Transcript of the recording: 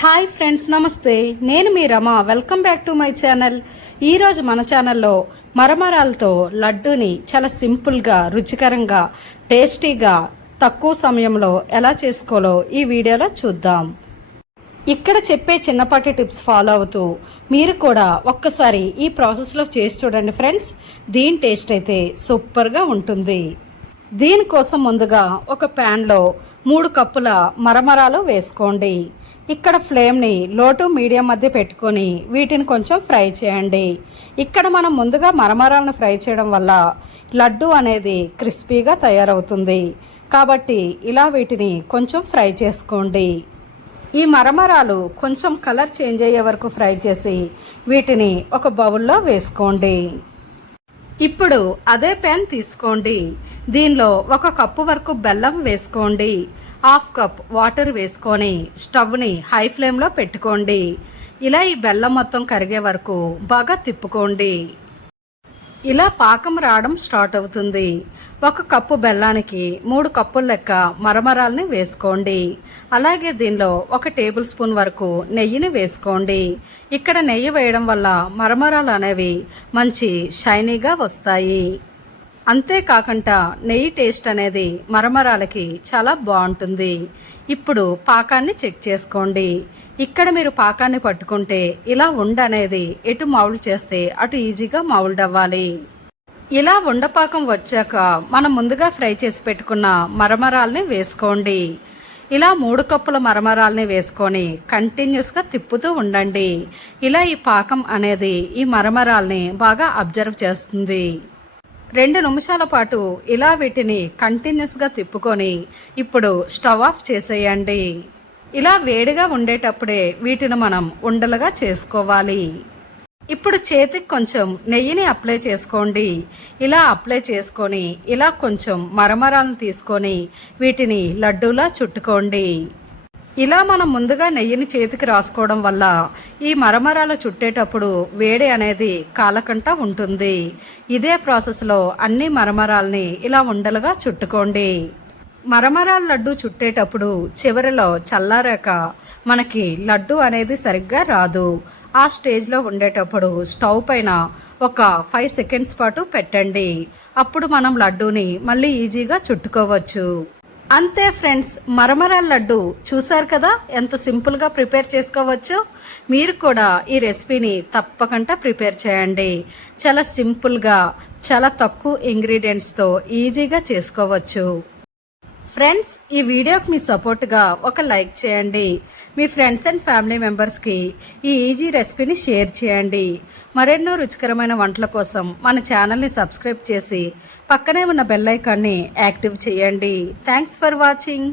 Hi friends నమస్తే. నేను మీ Rama. Welcome back to my channel. ఈరోజు మన ఛానల్లో మరమరాలతో లడ్డూని చాలా సింపుల్గా రుచికరంగా టేస్టీగా తక్కువ సమయంలో ఎలా చేసుకోవాలో ఈ వీడియోలో చూద్దాం. ఇక్కడ చెప్పే చిన్నపాటి టిప్స్ ఫాలో అవుతూ మీరు కూడా ఒక్కసారి ఈ ప్రాసెస్లో చేసి చూడండి ఫ్రెండ్స్. దీని టేస్ట్ అయితే సూపర్గా ఉంటుంది. దీనికోసం ముందుగా ఒక ప్యాన్లో మూడు కప్పుల మరమరాలు వేసుకోండి. ఇక్కడ ఫ్లేమ్ని లో టు మీడియం మధ్య పెట్టుకొని వీటిని కొంచెం ఫ్రై చేయండి. ఇక్కడ మనం ముందుగా మరమరాలను ఫ్రై చేయడం వల్ల లడ్డు అనేది క్రిస్పీగా తయారవుతుంది. కాబట్టి ఇలా వీటిని కొంచెం ఫ్రై చేసుకోండి. ఈ మరమరాలు కొంచెం కలర్ చేంజ్ అయ్యే వరకు ఫ్రై చేసి వీటిని ఒక బౌల్లో వేసుకోండి. ఇప్పుడు అదే ప్యాన్ తీసుకోండి. దీనిలో ఒక కప్పు వరకు బెల్లం వేసుకోండి. హాఫ్ కప్ వాటర్ వేసుకొని స్టవ్ని హై ఫ్లేమ్లో పెట్టుకోండి. ఇలా ఈ బెల్లం మొత్తం కరిగే వరకు బాగా తిప్పుకోండి. ఇలా పాకం రావడం స్టార్ట్ అవుతుంది. ఒక కప్పు బెల్లానికి మూడు కప్పుల లెక్క మరమరాల్ని వేసుకోండి. అలాగే దీనిలో ఒక టేబుల్ స్పూన్ వరకు నెయ్యిని వేసుకోండి. ఇక్కడ నెయ్యి వేయడం వల్ల మరమరాలు అనేవి మంచి షైనీగా వస్తాయి. అంతేకాకుండా నెయ్యి టేస్ట్ అనేది మరమరాలకి చాలా బాగుంటుంది. ఇప్పుడు పాకాన్ని చెక్ చేసుకోండి. ఇక్కడ మీరు పాకాన్ని పట్టుకుంటే ఇలా ఉండ అనేది ఎటు మౌల్డ్ చేస్తే అటు ఈజీగా మౌల్డ్ అవ్వాలి ఇలా ఉండపాకం వచ్చాక మనం ముందుగా ఫ్రై చేసి పెట్టుకున్న మరమరాల్ని వేసుకోండి. ఇలా మూడు కప్పుల మరమరాల్ని వేసుకొని కంటిన్యూస్గా తిప్పుతూ ఉండండి. ఇలా ఈ పాకం అనేది ఈ మరమరాల్ని బాగా అబ్జర్వ్ చేస్తుంది. రెండు నిమిషాల పాటు ఇలా వీటిని కంటిన్యూస్గా తిప్పుకొని ఇప్పుడు స్టవ్ ఆఫ్ చేసేయండి. ఇలా వేడిగా ఉండేటప్పుడే వీటిని మనం ఉండలుగా చేసుకోవాలి. ఇప్పుడు చేతికి కొంచెం నెయ్యిని అప్లై చేసుకోండి. ఇలా అప్లై చేసుకొని ఇలా కొంచెం మరమరాలను తీసుకొని వీటిని లడ్డూలా చుట్టుకోండి. ఇలా మనం ముందుగా నెయ్యిని చేతికి రాసుకోవడం వల్ల ఈ మరమరాలు చుట్టేటప్పుడు వేడి అనేది కాలకంట ఉంటుంది. ఇదే ప్రాసెస్లో అన్ని మరమరాల్ని ఇలా ఉండలుగా చుట్టుకోండి. మరమరాల లడ్డు చుట్టేటప్పుడు చివరిలో చల్లారాక మనకి లడ్డు అనేది సరిగ్గా రాదు. ఆ స్టేజ్లో ఉండేటప్పుడు స్టవ్ పైన ఒక ఫైవ్ సెకండ్స్ పాటు పెట్టండి. అప్పుడు మనం లడ్డూని మళ్ళీ ఈజీగా చుట్టుకోవచ్చు. అంతే ఫ్రెండ్స్ మరమరాల లడ్డు చూసారు కదా? ఎంత సింపుల్గా ప్రిపేర్ చేసుకోవచ్చో? మీరు కూడా ఈ రెసిపీని తప్పకుండా ప్రిపేర్ చేయండి. చాలా సింపుల్గా చాలా తక్కువ ఇంగ్రీడియంట్స్తో ఈజీగా చేసుకోవచ్చు. ఫ్రెండ్స్ ఈ వీడియోకి మీ సపోర్ట్గా ఒక లైక్ చేయండి. మీ ఫ్రెండ్స్ అండ్ ఫ్యామిలీ మెంబర్స్కి ఈ ఈజీ రెసిపీని షేర్ చేయండి. మరెన్నో రుచికరమైన వంటల కోసం మన ఛానల్ని సబ్స్క్రైబ్ చేసి పక్కనే ఉన్న బెల్ ఐకాన్ని యాక్టివ్ చేయండి. Thanks for watching.